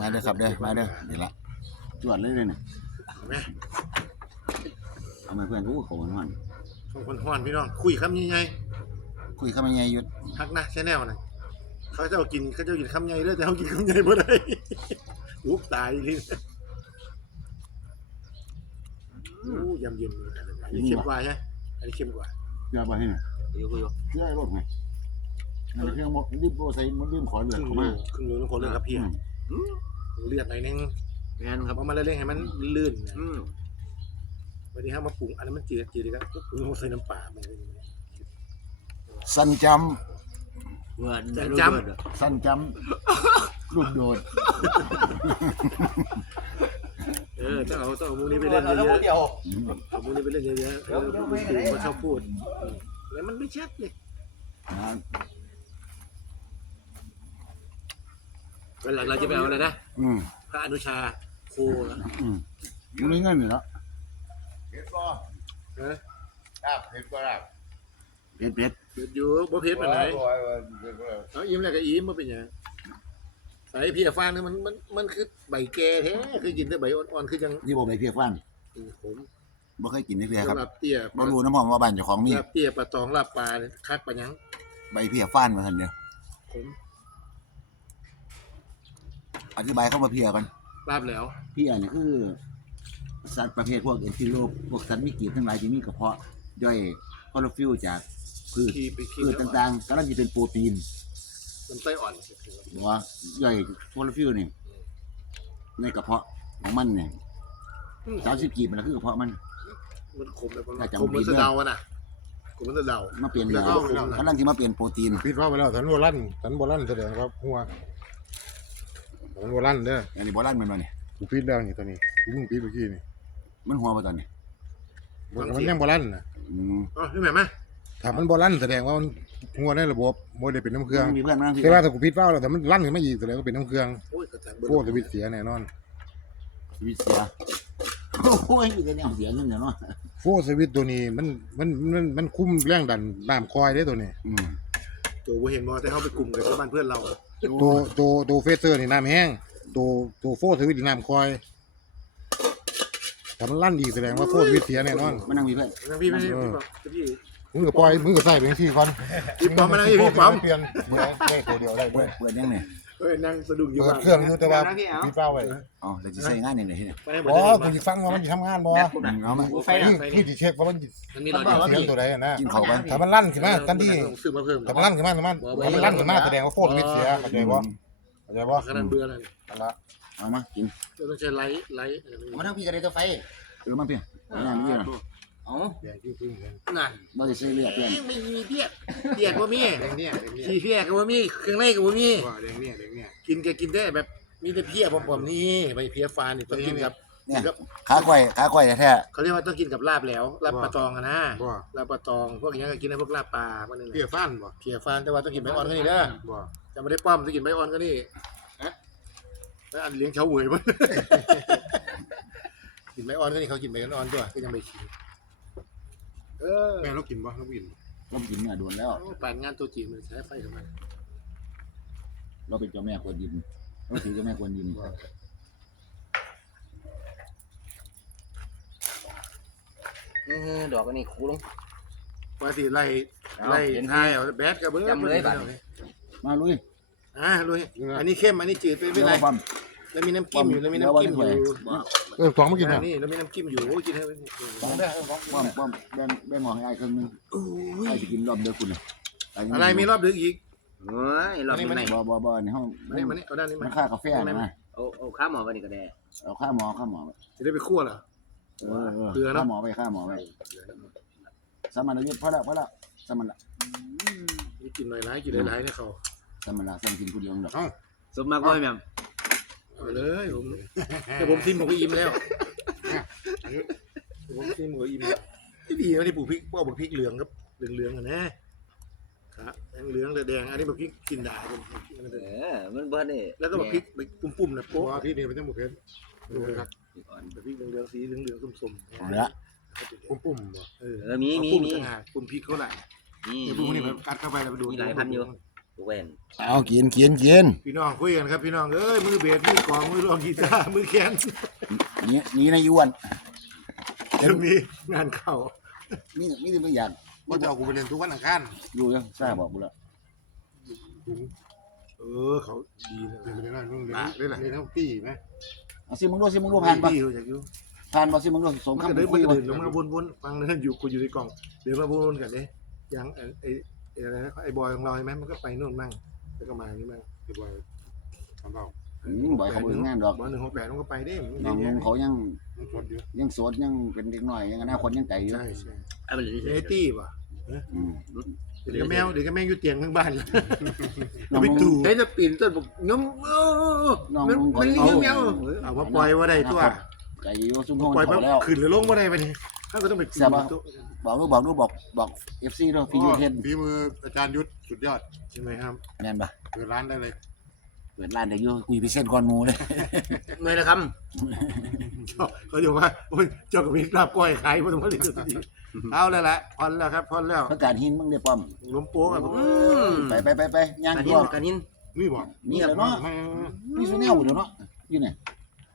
มาเด้อครับเด้อมาเด้อนี่ละจวดเลยเลยเนี่ยเอาไหมเอามาเพื่อนกูเขาหอนสองคนฮ้อนพี่น้องคุยคำยังไงๆคุยเข้ามาไงหยุดฮักนะแชแนลนะเขาเจ้ากินเขาเจ้ากินคำใหญ่เด้อแต่เขากินคำใหญ่บ่ได้อุ๊บตายลิ้นอู้ยำเย็นเลยอันนี้เค็มกว่าใช่ไหมอันนี้เค็มกว่าเกลือไปให้หน่อยอยู่กูอยู่เกลือให้รถไง นั่นเครื่องหมดรีบโบใส่มันรีบขอเลือคดรึ่งเข้าโลมาครึ่งโลต้องคนเลือกครับพี่อืมเลือดหน่อยนึงแม่นคเพรับราะมันเล่นให้มันลื่นนะอืมวันนี้ครับมาปรุงอันนั้นมันจืดจืดเลยครับปรุงลงใส่น้ำปลามันสั้นจเพื่อนแต่ไม่รู้จำเพื่อนเด้อำสั้นจำลูกโดดเออต้องเอาต้องเอามุกนี้ไปเล่นเยอะๆอืมเอามุกนี้ไปเล่นเยอะๆเออผมตื่นมาชอบพูดอืมแล้วมันไม่ชัดเลยนะ วันหลังเราจะไปเอาอะไรนะอืมพระอนุชาโคนะอืมมันมีเงินอยู่แล้วเผ็ดก็เออลาบเผ็ดก็ลาบเผ็ดเผ็ดเกิดอยู่บ่เพชรมาไหนโอ้ยโอ้ยเผ็ดก็ลาบเอายิ้มแล้วก็ยิ้มมาเป็นหยังใส่เพียฟ้านี่มันมันมันคือใบแก่แท้คือกินแต่ใบอ่อนๆคือจังที่บอกไปเพียฟันผมบ่เคยกินนี่เพียครับสำหรับเตี้ยบ่รู้น้ำหอมว่าบ้านเจ้าของมีลาบเตี้ยปลาตองลาบปลาเนี่ยคักปลาหยังใบเพียฟันมาทันเดียวผม อธิบายเข้ามาเพียกันลาบแล้ว เพียนี่คือ สัตว์ประเภทพวกเอนฟิโลพวกสัตว์มีกีบทั้งหลายที่มีกระเพาะย่อยคลอโรฟิลจากพืชขี้ไปขี้ พืชต่างๆก็ต้องจะเป็นโปรตีนๆมันไส้อ่อนบอกว่าย่อยคลอโรฟิลนี่ในกระเพาะของมันเนี่ยสามสิบกีบมันก็คือกระเพาะมัน มันขมเลยผมถ้าจำขมเหมือนผิดสะเดาอะน่ะขมเหมือนสะเดา มาเปลี่ยนแล้วก็ กำลังที่มาเปลี่ยนโปรตีนพิดว่าไปแล้วสันโบราณสันโบราณแสดงครับหัว สันโบราณเด้ออันนี้โบราณแมันบ่เนี่ยกูพิดแล้วนี่ตัวนี้กูเพิ่งพิดเมื่อกี้นี่มันหัวมาตอนนี้มันยังโบราณนะอืมอ๋อนี่แม่ไหมถ้ามันโบราณแสดงว่ามันหัวในระบบโมได้เป็นน้ำเครื่องมีเพื่อนมานั่งที่แต่ว่าถ้ากูพิดว่าแล้วแต่มันลั่นขึ้นมาอีกแสดงว่าเป็นน้ำเครื่องโอ้ยกระจังโคตรสวิตช์เสียแน่นอนชีวิตเสียโอ้ยอยู่ในแนวเสียเงินเดี๋ยวเนาะโฟสวิตช์ตัวนี้มันมันมันมันคุมแรงดันน้ำคอยได้ตัวนี้อืมตัวบ่เห็นมอแต่เขาไปกลุ่มกับชาวบ้านเพื่อนเรา ตัวตัวตัวเฟเซอร์นี่น้ำแห้งตัวตัวโฟสวิตช์นี่น้ำคอยแต่มันลั่นอีกแสดงว่าโฟสวิตช์เสียแน่นอนมานั่งมีเพื่อนนะพี่ไม่ใช่พี่บอกพี่มึงก็ปล่อยมึงก็ใส่ไปที่ก่อนพี่ปั๊มมานะพี่พี่ปั๊มเปลี่ยนเมื่อได้ตัวเดียวได้เปิเว้ดยเปิดยังไง เอ้ยนั่งสะดุ้งอยู่เปิดบ้านเครื่องอยู่แต่ว่าพี่เป้าไว้อ๋อเราจะใช้งานยังไงที่เนี่ยไปให้หมอ๋ดอเลยกูจะฟังว่ามันจะทำงานบ่อืมเอามาไฟนี่ไฟนี่จะเช็คว่ามันมันมีหลอดเสียงตัวใดอะนะกินเขากันถ้ามันลั่นขึ้นมาทันทีซื้อมาเพิ่มถ้ามันลั่นขึ้นมาถ้ามันถ้ามันลั่นขึ้นมาแสดงว่าโฟนมิดเสียเข้าใจบ่เข้าใจบ่ขนาดเบื่อเลยนั่นละเอามากินจะต้องใช้ไลท์ไลท์อะไรเอามานั่งพี่กันเลยตัวไฟเออมาเพียงานนี่นะ เอ้าแดงจริงๆเลยนั่นเราจะใช้เลือดเพียงไม่มีเพียกเพียกบ่มีแดงเนี่ยแดงเนี่ยขี้เพียกก็บ่มีเครื่องในก็บ่มีว่าแดงเนี่ยแดงเนี่ยกินแกกินได้แบบมีแต่เพียผมผมนี่ใบเพียฟานนี่ต้องกินกับเนี่ยกับขาควายขาควายแท้เขาเรียกว่าต้องกินกับลาบแล้วลาบปลาตองอะนะบ่ลาบปลาตองพวกอย่างนี้ก็กินได้พวกลาบปลาพวกนี้แหเปี้ยละฟ้านบ่เพียฟานแต่ว่าต้องกินใบอ่อนก็นี่เด้อบ่จะไม่ได้ป้อมต้องกินใบอ่อนก็นี่ฮะแล้วอันเลี้ยงเฉาเหวยมั้งกินใบอ่อนก็นี่เขากินใบอ่อนด้วยก็ยังไม่ชิม เออแม่เรากินบ่เรากินๆเรากินเนี่ยโดนแล้วป่านงานตัวจีนมันใช้ไฟทำไมเราเป็นเจ้าแม่กวนยิมเราถือเจ้าแม่กวนยิมอื้อหือดอกอันนี้คูลง ว่าสิไล่เอาไล่เห็นทายเอาแบดกับเบิ้จำเลยบัดมาลุยอ่าลุยอันนี้เข้มอันนี้จืดไปไม่เดี๋ยวไร บอม แล้วมีน้ำจิ้มอยู่แล้วมีน้ำจิ้มอยู่เอ อสองมากินอัน่ะนนี้แล้วมีน้ำจิ้มอยู่โอ้ยกินให้ไปบอมบอมบอมแบ่งแบ่งหมอให้ไอ้ครึ่งนึงไอ้จะกินรอบเดียวคุณเลยอะไรมีรอบดึกอีกเฮ้ยรอบนี้มาไหนี่นบ่บ่บ่ในห้องมานี่มานี่เอาด้านนี้มัมานค่ากาแฟนะนะเอาเอาข้ามหมอไปนี่ก็ได้เอาค่าหมอค่าหมอจะได้ไปคั่วเหรอเออเออเกลือเนอะค่าหมอไปค่าหมอไปสามันละเยอะพอละพอละสามันละนี่กินหน่อยร้ายกินหลายๆเนี่ยเขาสามันละสามกินผู้เดียวดอกสมมากบ่แม่ม เอาเลยผมแต่ผมทิมผมก็อิ่มแล้วผมทิมผมก็อิ่มแล้วที่ดีนะที่ปลูกพริกพวกปลูกพริกเหลืองกับเหลืองๆอะนะครับเหลืองๆแดงๆอันนี้ปลูกพริกกินดาเป็นเออมันบ่ได้แล้วก็ปลูกพริกปุ่มๆนะบ่โป๊ะที่นี่มันจะบ่เผ็ดดูครับก่อนพริกเหลืองๆสีเหลืองๆส้มๆเอาละปุ้มๆบ่เออเออมีมีปุ่มมีต่างหากปุ่มพริกเขาแหละนี่เดี๋ยวปุ่มนี่มันกัดเข้าไปแล้วไปดูมีหลายพันอยู่ เว้นเอากินกินกินพี่น้องคุยกันครับพี่น้องเอ้ยมือเบสมือกลองมือรองกีตาร์มือแขนนี่นี่นายอ้วนเรื่องนี้งานเข้านี่นี่ไม่อยากว่าจะเอากูไปเรียนทุกวันอังคารอยู่ยังทราบบอกกูแล้วเออเขาดีนะเรียนไปเรียนนั่นนู่นเรียนอะได้แหละเรียนทั้งปีไหมเอาสิมึงดูสิมึงดูผ่านปะดีอยู่อยากอยู่ผ่านปะสิมึงดูสมมันก็คำเดินคุมันยก็ปะเดินลงมาวนๆฟังนั่นอยู่กูอยู่ในกล่องเดินมาวนๆกันเนี่ยยังไอ้ไอ้ไอ้อะไรนะไอ้บอยของเราใช่ไหมมันก็ไปนู่นมั่งแล้วก็มานี่มั่งเรียบร้อยทำเราอืมบ่อยเขาเบิ่งงานดอกบอลหนึ่งหกแปดมันก็ไปได้น้องนุ่งเขายังต้องชดเยอะยังโสดยังเป็นเด็กน้อยยังอนาคตยังไกลอยู่ใช่ใช่เอาไปเลยเนตี้ป่ะอืมเดี๋ยวก็แมวเดี๋ยวก็แมวอยู่เตียงข้างบ้านเลยน้องไปนุ่งดูเฮ้ยจะปีนต้นบอกยมเออน้องมันนุ่งมันเขาเลี้ยงแมวเอามาปล่อยว่าได้ตัวไก่อยู่ซุ่มห้องปล่อยเขาปั๊บแล้วขึ้นหรือลงว่าได้ไปนี่ ถ้าก็ต้องไปเสียบปะบอกลูกบอกลูกบอกบอกเอฟซีด้วยพี่ยูเทนฝีมืออาจารย์ยุทธสุดยอดใช่ไหมครับแม่นปะเปิดร้านได้เลยเปิดร้านเด็กอยู่คุยไปเส้นก่อนหมูเลย เมื่อยละคเขาอยู่ว่าโอ้ยเจ้ากับมีลาบก้อยขายพอสมควรเลยเอาแล้วแหละพอนแล้วครับพอนแล้วประกาศหินมึงได้ป้อมล้มโป๊กอะำอืมไปไปไปไปย่างการตัหิวนการหิน นี่บอกมีแล้วเนาะไม่มีสุเนลเดี๋ยวเนาะอยู่ไหน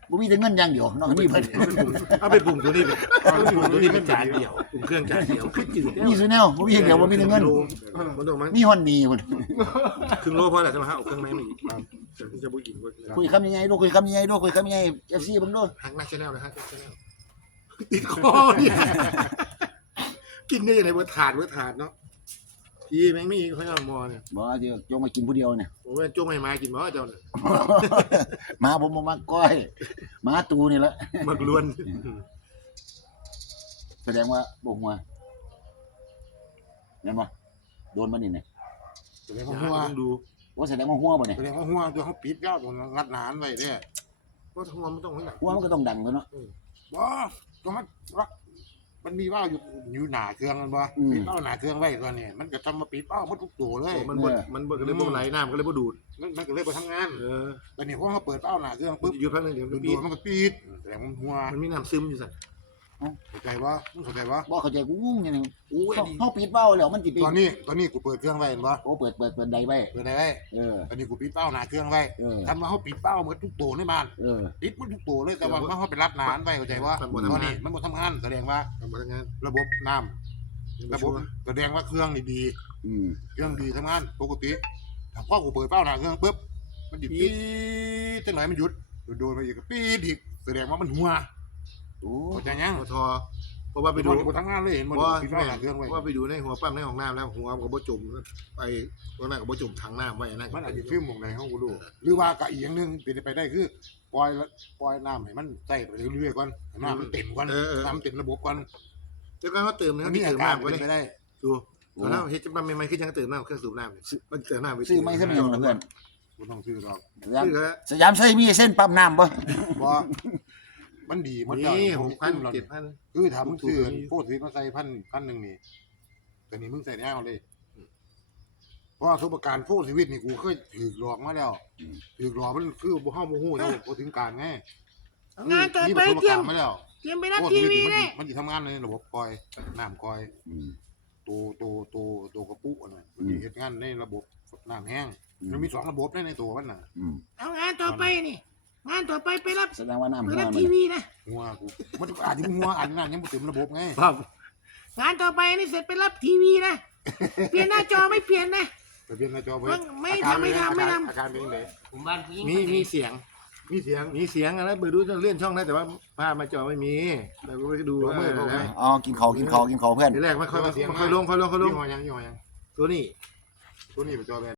บ่มีแต่เงินอย่างเดียวนอกจากนี้เพิ่นเอาไปปรุงตัวนี้ไปเอาไปปรุงตัวนี้เป็นจานเดียวปรุงเครื่องจานเดียวขึ้นจืดมีสุเนลบ่มีอย่างเดียวบ่มีแต่เงินมันต้องมันมีฮอนนีพุ่นครึ่งโลพอแล้วใช่ไหมฮะเอาเครื่องไม้มาอีกจะบุกินก็คุยคำยังไงดูคุยคำยังไงดูคุยคำยังไง FC เบิ่งดูหักหน้าชแนลนะฮะชแนลติดคอเนี่ยกินได้ยังไงเบอร์ถาดเบอร์ถาดเนาะ พี่แม่งไม่ยิงเขาจะมอเนี่ยบ่เดี๋ยวจงมากินผู้เดียวเนี่ย ผมเป็นจ้วงไม่มากินหมอเจ้าเนี่ยหมาผมบ่มักก้อยหมาตูนี่แหละมักล้วน แสดงว่าบ่หัวแม่นบ่โดนมานี่เนี่ยแสดงว่าหัวต้องดูว่าแสดงว่าหัวบ่เนี่ยแสดงว่าหัวตัวเขาปิดยอดตรงรัดหนานไว้เนี่ยว่าทั้งวันมันต้องหนักหัวมันก็ต้องดังตัวเนาะบ่ก็มันว่า มันมีว่าวอยู่อยู่หนาเครื่องมันบ่อืม ปิดเป้าหนาเครื่องไว้ตัวนี้มันก็ทำมาปิดเป้าหมดทุกตัวเลย มันบดมันบดก็เลยบ่ไหลน้ำก็เลยบ่ดูด มันมันก็เลยไปทำงานเออแต่นี่พอเขาเปิดเป้าหนาเครื่องปุ๊บหยุดพักนึงเดี๋ยวดูมันดูปีดมันก็ปิดแสดงว่าหัวมันมีน้ำซึมอยู่สั่น เข้าใจว่ามึงเข้าใจว่าบ่เข้าใจกูงงอย่างนี้อู้ยเฮาเฮาปิดเป้าแล้วมันสิปิดตอนนี้ตอนนี้กูเปิดเครื่องไว้เห็นปะโอ้เปิดเปิดเปิดใดไว้เปิดได้ไว้เออ ตอนนี้กูปิดเป้าหนาเครื่องไว้เออ ทำมาเขาปิดเป้าหมดทุกตัวในบ้านเออ ปิดหมดทุกตัวเลยแต่ว่าเขาไปรัดหนานไว้เข้าใจว่าตอนนี้มันหมดทำงานแสดงว่าทำมาทำงานระบบน้ำระบบแสดงว่าเครื่องนี่ดีอืมเครื่องดีทำงานปกติถ้าพ่อกูเปิดเป้าหนาเครื่องปุ๊บมันดิปี๊ดจังไหนมันหยุดโดนไปอีกก็ปี๊ดอีกแสดงว่ามันหัว โอ้เข้าใจยังพอทอเพราะว่าไปไปดูดูกูทำงานเลยเห็นมันว่าปิดเป้าหนาเครื่องไว้ว่าไปดูในหัวปั๊มในห้องน้ำแล้วหัวมันก็บ่จมไปตอนนั้นก็บ่จมถังน้ำไว้นั่นมันอาจจะซึมลงในห้องกูดูหรือว่ากะอีกอย่างหนึงเป็นไปได้คือปล่อยละปล่อยน้ำให้มันใส่ไปเรื่อยๆก่อนให้น้ำมันเต็มก่อนน้ำมันเต็มระบบก่อนเจ้าก็เขาเติมอันะนที่นี้อาเติมการน้ำก็เป็นเลยไปได้ ดูแล้วเฮ็ดจะปั๊มใหม่ๆคือยังเติมน้ำเครื่องสูบน้ำเนี่ยมันเติมน้ำไปซื้อไม่ใช่ไหมยังล่ะเพื่อนกูต้องซื้อหรอก สยามซื้อก็สยามใช้มีเส้นปั๊มน้ำบ่เพราะมันดีมันนี่หผมกพันเราเจ็ดพัน คือถามมึงซื้อถูกๆโคตรซื้อมาใส่พันพันหนึ่งนี่แต่นี่มึงใส่แนวเลยเพราะว่าทุกประการโคตรชีวิตนี่กูเคยถือหลอกมาแล้วถือหลอกมันคือบ่ห้าโมโหเท่าบ่ถึงการไงงานต่อนี่ไปประสบเตรียกามรณ์มาแล้วเตรียมไปรับโคตรทีชีวิตวีนี่มันแน่มันสิทำงานในระบบคอยน้ำคอยอืมตัวตัวตัวตัวกระปุกอันน่ะมันสิอืมเฮ็ดงานในระบบน้ำแห้งมันมีสองระบบในในตัวมันน่ะอืมเอางานต่อไปนี่ งานต่อไปไปรับแสดงว่าน้ำไปหัวรับมัทีนวีนะหัวกูมันอาจจะหัวอันนั้นยังบ่เต็มระบบไงปั๊มงานต่อไปนี่เสร็จไปรับทีวีนะเปลี่ยนหน้าจอไม่เปลี่ยนนะไปเปลี่ยนหน้าจอไปไม่อาการไม่ทำไม่ทำ อาการเป็นยังไงผมบ้านผู้หญิงมีมีเสียง มีเสียง มีเสียงอะไรเปิดดูจะเลื่อนช่องได้แต่ว่าภาพมาจอไม่มีเราก็ไปดูลงมือลงมือ อ๋อกินข้าวกินข้าวกินข้าวเพื่อน ทีแรกไม่ค่อยไม่ค่อยลงค่อยลงค่อยลงยี่ห้อยังยี่ห้อยังตัวนี้ ตัวนี้เป็นจอแบน